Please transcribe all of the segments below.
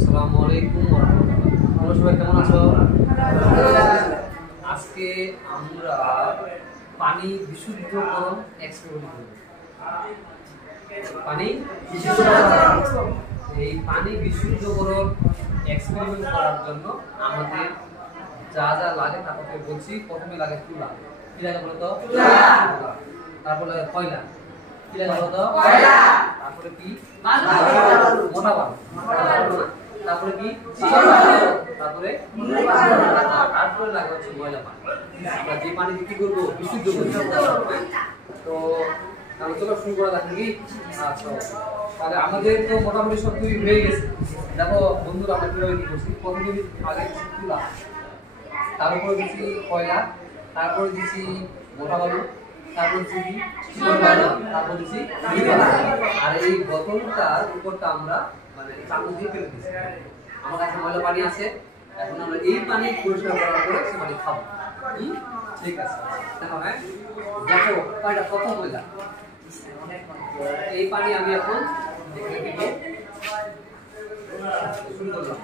আসসালামু আলাইকুম ওয়া রাহমাতুল্লাহ। তোমরা সবাই কেমন আছো? আজকে আমরা পানি বিশুদ্ধকরণ এক্সপেরিমেন্ট করব। পানি বিশুদ্ধকরণ, এই পানি বিশুদ্ধকরণ এক্সপেরিমেন্ট করার জন্য আমাদের যা যা লাগে তাকে বলছি। প্রথমে লাগে তুলা। কি লাগে বলো তো? তুলা। তারপর লাগে কয়লা। কি লাগে বলো তো? কয়লা। তারপরে কি? বালু। মোটা বালু। তারপরে কি? তারপরে তারপরে লাগে হচ্ছে ময়লা পানি। আমরা যে পানি কি করব? বিশুদ্ধ করব। তো তাহলে চলো শুরু করা যাক নাকি? আচ্ছা, তাহলে আমাদের তো মোটামুটি সব কিছু হয়ে গেছে। দেখো বন্ধুরা, আমরা কিভাবে কি করছি। প্রথমে আগে তুলা, তারপরে দিচ্ছি কয়লা, তারপরে দিচ্ছি মোটা বালু, তারপর দিচ্ছি চিকন বালু, তারপর দিচ্ছি আর এই বোতলটার উপরটা আমরা মানে চামচ দিয়ে ফেলে দিচ্ছি। আমার কাছে ময়লা পানি আছে, এখন আমরা এই পানি পরিষ্কার করার পরে সে পানি খাবো। ঠিক আছে, দেখো হ্যাঁ, দেখো পানিটা কত ময়লা। এই পানি আমি এখন এখানে দিব, শুরু করলাম।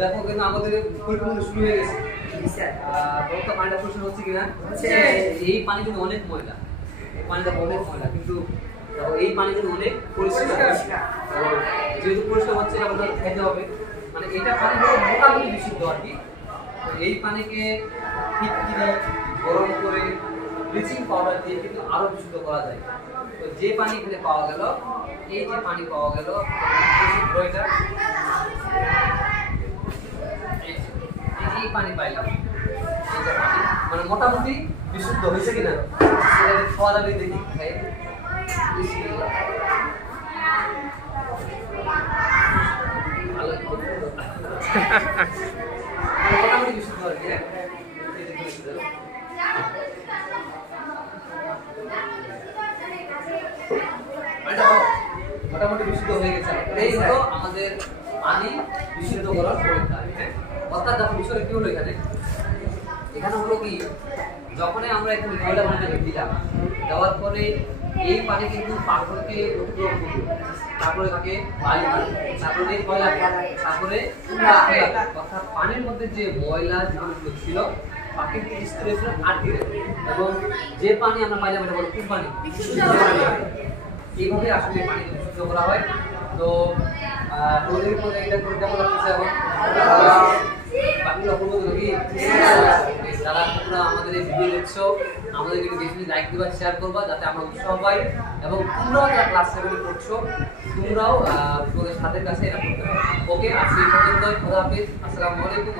দেখো কিন্তু আমাদের পরিকল্পনা শুরু হয়ে গেছে। বলতো পানিটা পরিষ্কার হচ্ছে কিনা? এই পানি কিন্তু অনেক ময়লা, এই পানিটা অনেক ময়লা, কিন্তু এই পানি কিন্তু অনেক পরিষ্কার। যেহেতু পরিষ্কার হচ্ছে আমাদের খেতে হবে, মানে এটা পানি মোটামুটি বিশুদ্ধ আর কি। এই পানিকে ফিটকিরি গরম করে ব্লিচিং পাউডার দিয়ে কিন্তু আরো বিশুদ্ধ করা যায়। তো যে পানি এখানে পাওয়া গেল, এই যে পানি পাওয়া গেল, এটা এই পানি পাইলাম, এইটা পানি মানে মোটামুটি বিশুদ্ধ হয়েছে কিনা খাওয়া যাবে। দেখি খাই, মোটামুটি বিশুদ্ধ আর কি। মোটামুটি বিশুদ্ধ হয়ে গেছে। এই হলো আমাদের পানি বিশুদ্ধ করার পরীক্ষা। অর্থাৎ দেখো বিষয়টা কি হলো, এখানে হলো কি, যখনই আমরা এখানে ময়লা পানিটা দিলাম, দেওয়ার পরে এই পানি কিন্তু পাথরকে অতিক্রম করবে, তারপরে থাকে বালি, তারপরে কয়লা, তারপরে অর্থাৎ পানির মধ্যে যে ময়লা যেগুলো ছিল প্রাকৃতিক স্তরে ছিল আটকে যাবে। এবং যে পানি আমরা পাইলাম এটা বলো কোন পানি? এইভাবে আসলে পানি বিশুদ্ধ করা হয়। তো এটা করে কেমন লাগতেছে এখন? যারা তোমরা আমাদের এই ভিডিও দেখছো, আমাদের কিন্তু বেশি লাইক দিবা, শেয়ার করবা, যাতে আমরা উৎসাহ পাই। এবং তোমরাও যারা ক্লাস 7 পড়ছো, তোমরাও তোমাদের সাথে কাছে এটা করতে পারো। ওকে, আজকে এই পর্যন্তই। খোদা হাফেজ। আসসালামু আলাইকুম।